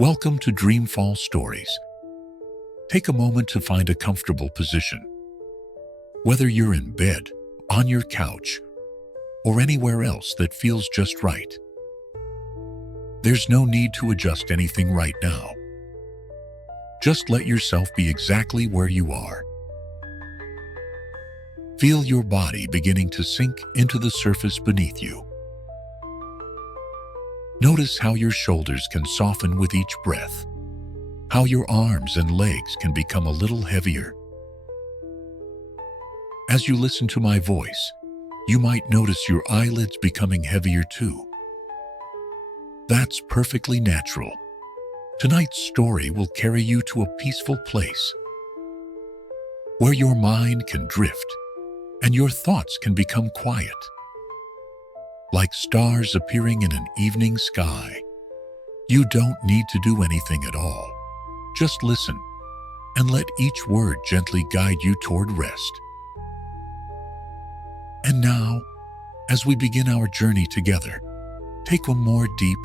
Welcome to Dreamfall Stories. Take a moment to find a comfortable position. Whether you're in bed, on your couch, or anywhere else that feels just right. There's no need to adjust anything right now. Just let yourself be exactly where you are. Feel your body beginning to sink into the surface beneath you. Notice how your shoulders can soften with each breath, how your arms and legs can become a little heavier. As you listen to my voice, you might notice your eyelids becoming heavier too. That's perfectly natural. Tonight's story will carry you to a peaceful place where your mind can drift and your thoughts can become quiet. Like stars appearing in an evening sky. You don't need to do anything at all. Just listen and let each word gently guide you toward rest. And now, as we begin our journey together, take one more deep,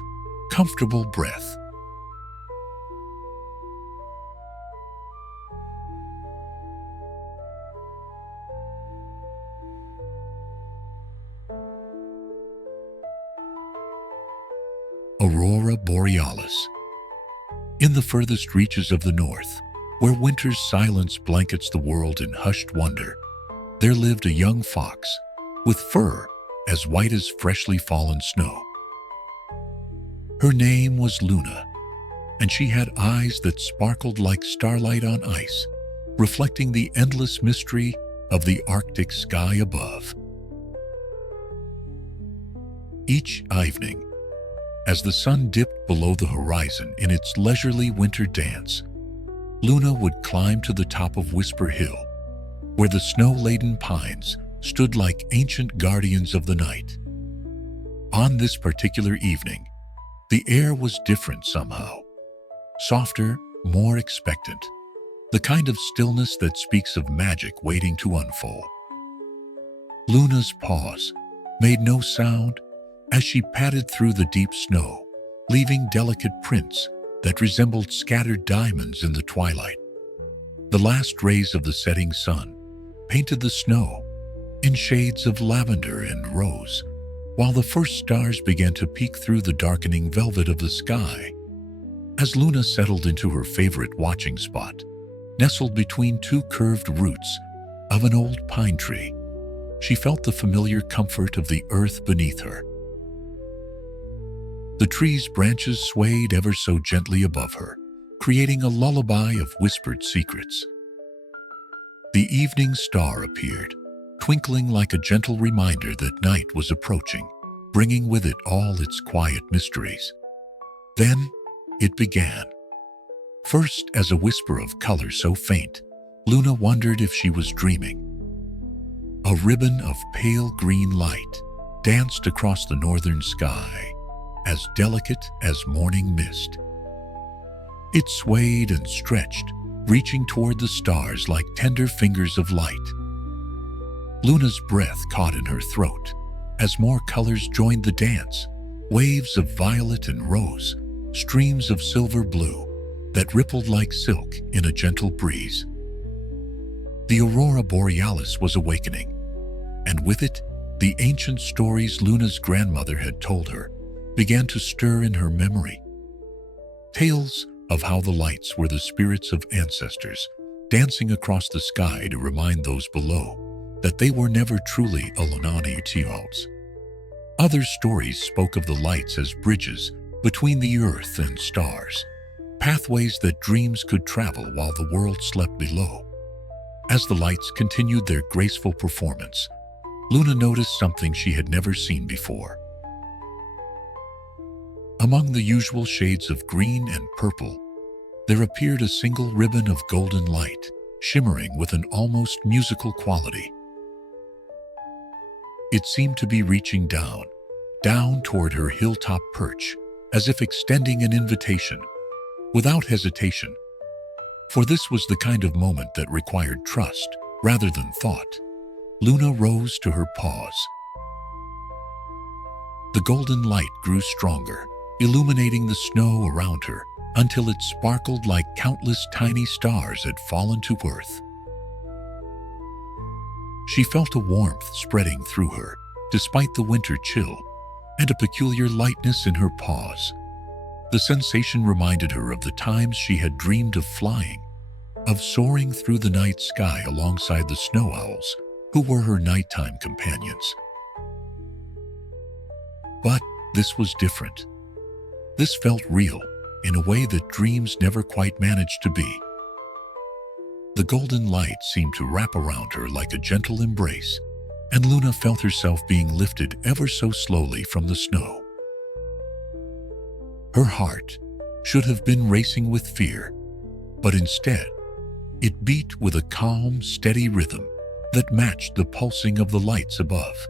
comfortable breath. Aurora Borealis. In the furthest reaches of the north, where winter's silence blankets the world in hushed wonder, there lived a young fox with fur as white as freshly fallen snow. Her name was Luna, and she had eyes that sparkled like starlight on ice, reflecting the endless mystery of the Arctic sky above. Each evening, as the sun dipped below the horizon in its leisurely winter dance, Luna would climb to the top of Whisper Hill, where the snow-laden pines stood like ancient guardians of the night. On this particular evening, the air was different somehow, softer, more expectant, the kind of stillness that speaks of magic waiting to unfold. Luna's paws made no sound as she padded through the deep snow, leaving delicate prints that resembled scattered diamonds in the twilight. The last rays of the setting sun painted the snow in shades of lavender and rose, while the first stars began to peek through the darkening velvet of the sky. As Luna settled into her favorite watching spot, nestled between two curved roots of an old pine tree, she felt the familiar comfort of the earth beneath her. The tree's branches swayed ever so gently above her, creating a lullaby of whispered secrets. The evening star appeared, twinkling like a gentle reminder that night was approaching, bringing with it all its quiet mysteries. Then it began. First, as a whisper of color so faint, Luna wondered if she was dreaming. A ribbon of pale green light danced across the northern sky, as delicate as morning mist. It swayed and stretched, reaching toward the stars like tender fingers of light. Luna's breath caught in her throat as more colors joined the dance, waves of violet and rose, streams of silver blue that rippled like silk in a gentle breeze. The Aurora Borealis was awakening, and with it, the ancient stories Luna's grandmother had told her began to stir in her memory. Tales of how the lights were the spirits of ancestors, dancing across the sky to remind those below that they were never truly alone. Other stories spoke of the lights as bridges between the earth and stars, pathways that dreams could travel while the world slept below. As the lights continued their graceful performance, Luna noticed something she had never seen before. Among the usual shades of green and purple, there appeared a single ribbon of golden light, shimmering with an almost musical quality. It seemed to be reaching down toward her hilltop perch, as if extending an invitation, without hesitation. For this was the kind of moment that required trust rather than thought. Luna rose to her paws. The golden light grew stronger, illuminating the snow around her until it sparkled like countless tiny stars had fallen to earth. She felt a warmth spreading through her, despite the winter chill, and a peculiar lightness in her paws. The sensation reminded her of the times she had dreamed of flying, of soaring through the night sky alongside the snow owls, who were her nighttime companions. But this was different. This felt real, in a way that dreams never quite managed to be. The golden light seemed to wrap around her like a gentle embrace, and Luna felt herself being lifted ever so slowly from the snow. Her heart should have been racing with fear, but instead, it beat with a calm, steady rhythm that matched the pulsing of the lights above.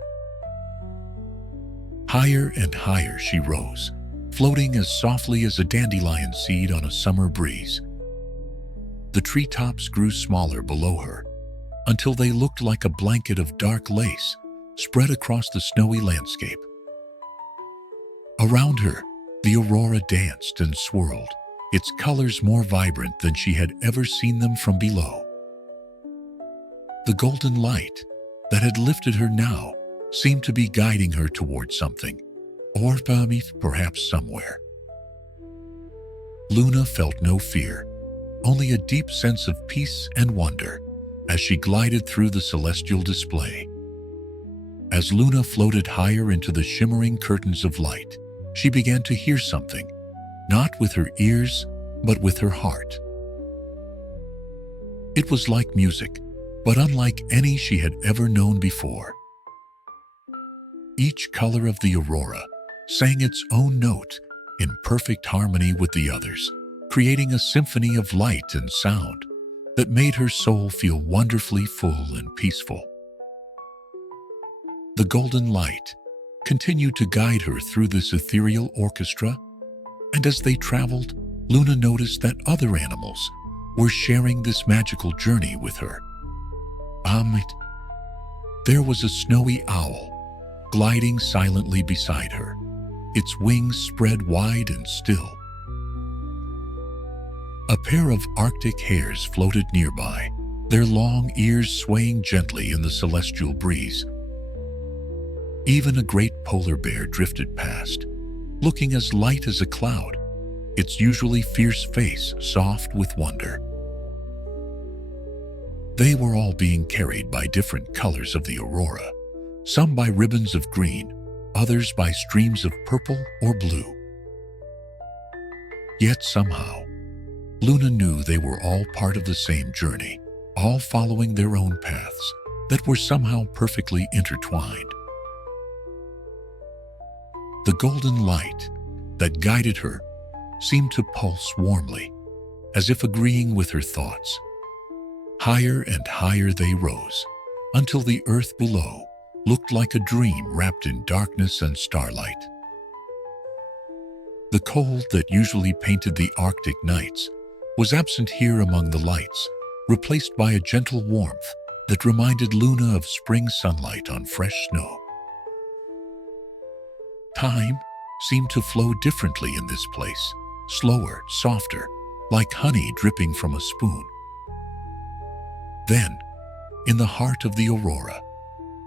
Higher and higher she rose, floating as softly as a dandelion seed on a summer breeze. The treetops grew smaller below her, until they looked like a blanket of dark lace spread across the snowy landscape. Around her, the aurora danced and swirled, its colors more vibrant than she had ever seen them from below. The golden light that had lifted her now seemed to be guiding her towards something, or perhaps somewhere. Luna felt no fear, only a deep sense of peace and wonder as she glided through the celestial display. As Luna floated higher into the shimmering curtains of light, she began to hear something, not with her ears, but with her heart. It was like music, but unlike any she had ever known before. Each color of the aurora sang its own note in perfect harmony with the others, creating a symphony of light and sound that made her soul feel wonderfully full and peaceful. The golden light continued to guide her through this ethereal orchestra, and as they traveled, Luna noticed that other animals were sharing this magical journey with her. There was a snowy owl gliding silently beside her, its wings spread wide and still. A pair of Arctic hares floated nearby, their long ears swaying gently in the celestial breeze. Even a great polar bear drifted past, looking as light as a cloud, its usually fierce face soft with wonder. They were all being carried by different colors of the aurora, some by ribbons of green, others by streams of purple or blue. Yet somehow, Luna knew they were all part of the same journey, all following their own paths that were somehow perfectly intertwined. The golden light that guided her seemed to pulse warmly, as if agreeing with her thoughts. Higher and higher they rose, until the earth below looked like a dream wrapped in darkness and starlight. The cold that usually painted the Arctic nights was absent here among the lights, replaced by a gentle warmth that reminded Luna of spring sunlight on fresh snow. Time seemed to flow differently in this place, slower, softer, like honey dripping from a spoon. Then, in the heart of the aurora,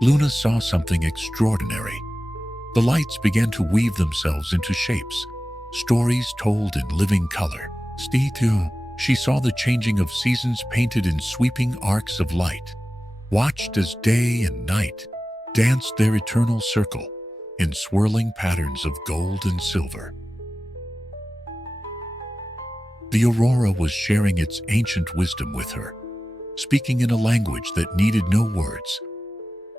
Luna saw something extraordinary. The lights began to weave themselves into shapes, stories told in living color. She saw the changing of seasons painted in sweeping arcs of light, watched as day and night danced their eternal circle in swirling patterns of gold and silver. The aurora was sharing its ancient wisdom with her, speaking in a language that needed no words.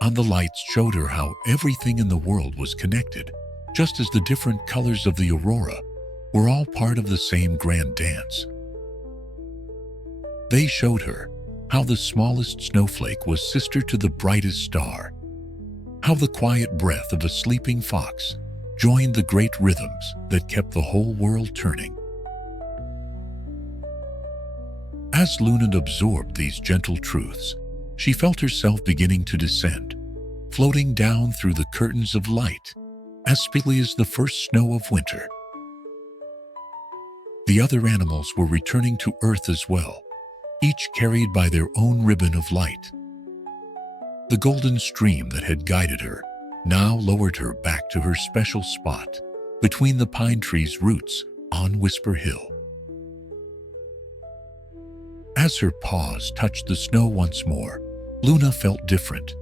And the lights showed her how everything in the world was connected, just as the different colors of the aurora were all part of the same grand dance. They showed her how the smallest snowflake was sister to the brightest star, how the quiet breath of a sleeping fox joined the great rhythms that kept the whole world turning. As Luna absorbed these gentle truths, she felt herself beginning to descend, floating down through the curtains of light as speedily as the first snow of winter, The other animals were returning to Earth as well, each carried by their own ribbon of light. The golden stream that had guided her now lowered her back to her special spot between the pine trees' roots on Whisper Hill. As her paws touched the snow once more, Luna felt different.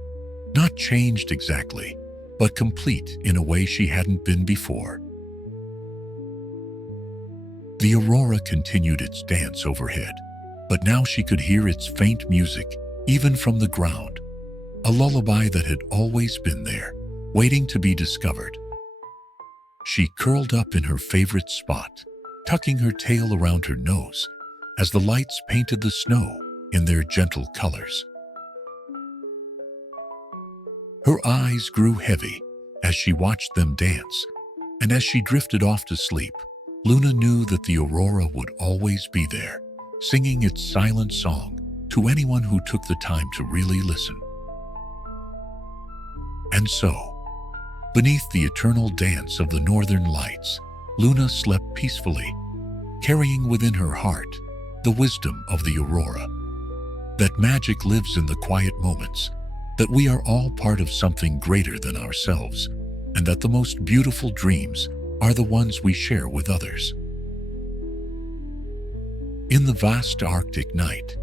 Not changed exactly, but complete in a way she hadn't been before. The aurora continued its dance overhead, but now she could hear its faint music, even from the ground, a lullaby that had always been there, waiting to be discovered. She curled up in her favorite spot, tucking her tail around her nose as the lights painted the snow in their gentle colors. Her eyes grew heavy as she watched them dance, and as she drifted off to sleep, Luna knew that the aurora would always be there, singing its silent song to anyone who took the time to really listen. And so, beneath the eternal dance of the northern lights, Luna slept peacefully, carrying within her heart the wisdom of the aurora. That magic lives in the quiet moments, that we are all part of something greater than ourselves, and that the most beautiful dreams are the ones we share with others. In the vast Arctic night,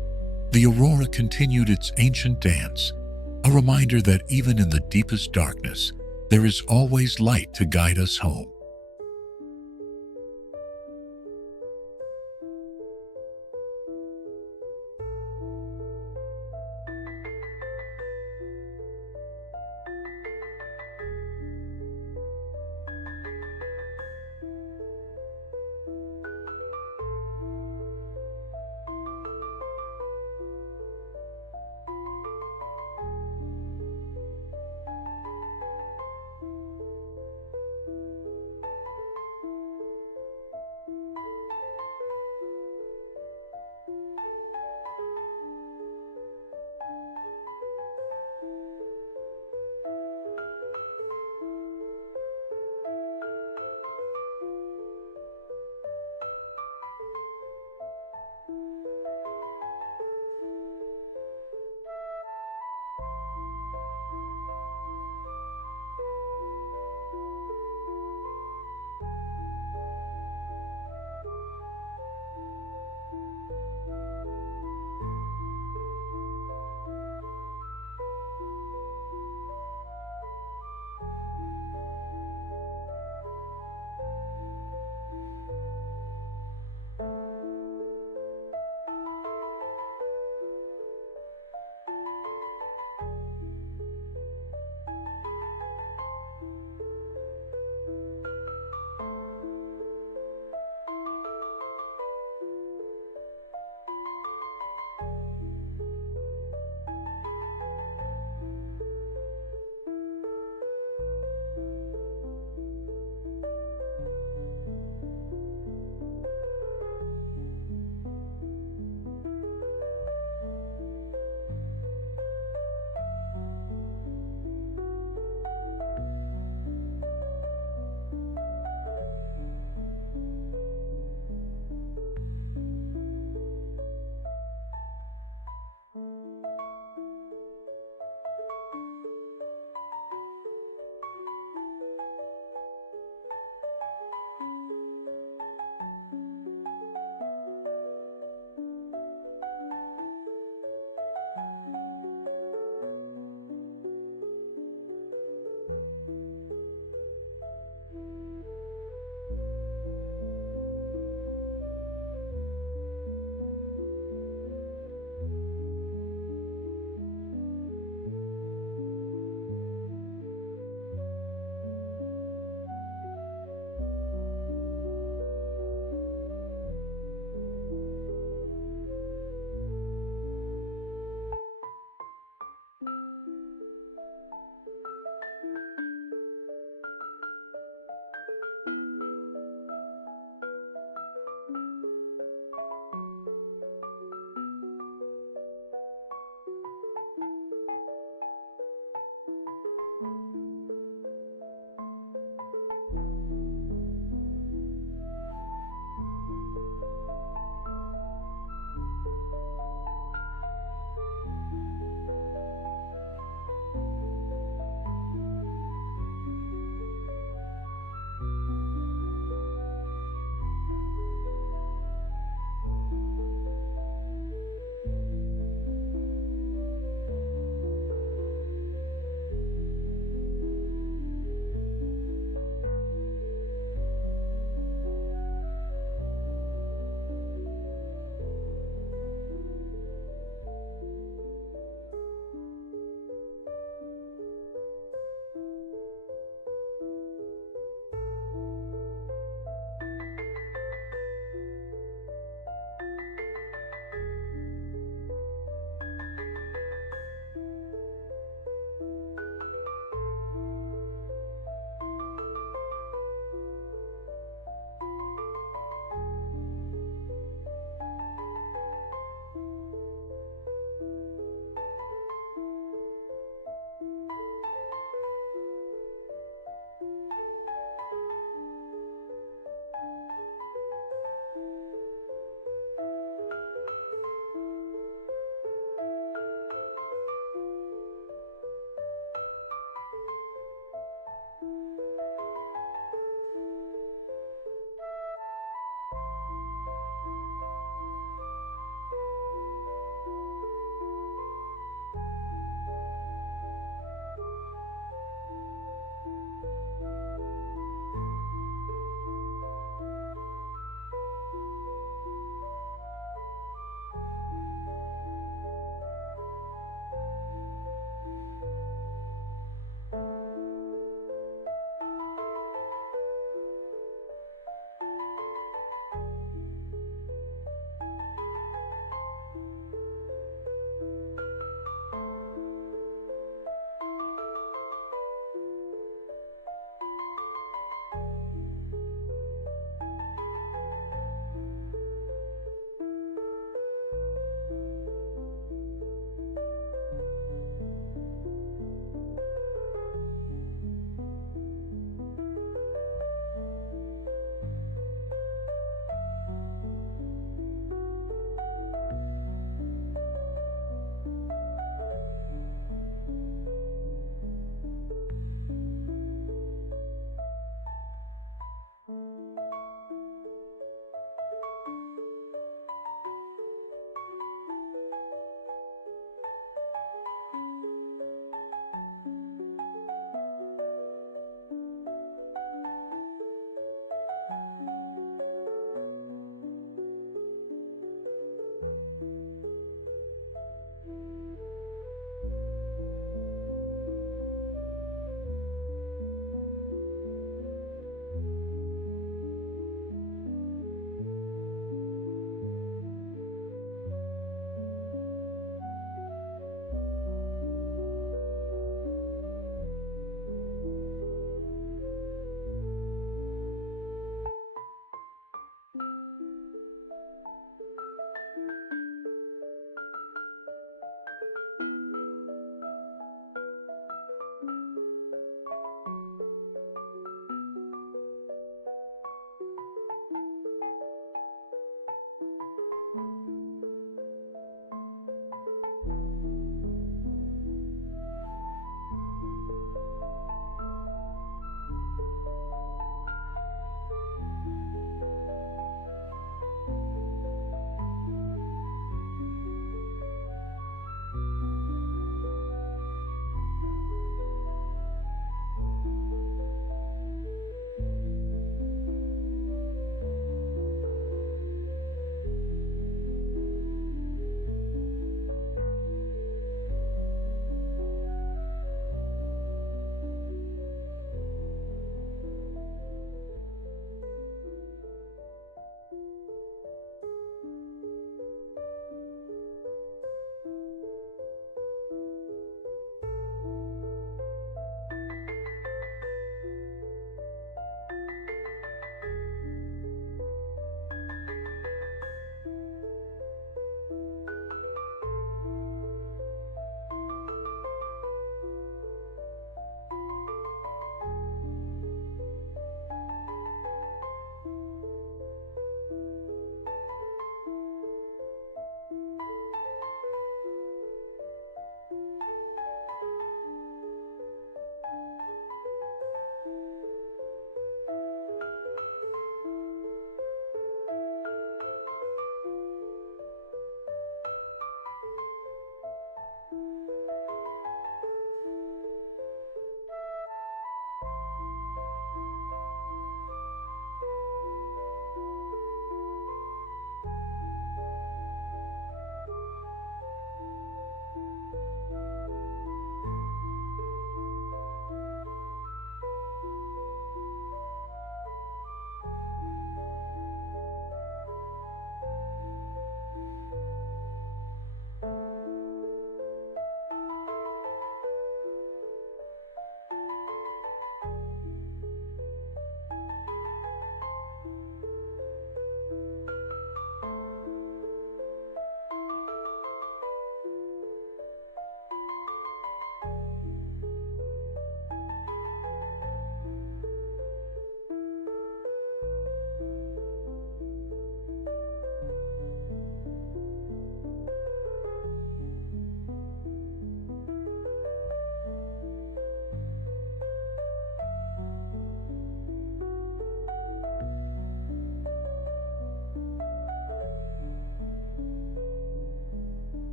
the aurora continued its ancient dance, a reminder that even in the deepest darkness, there is always light to guide us home.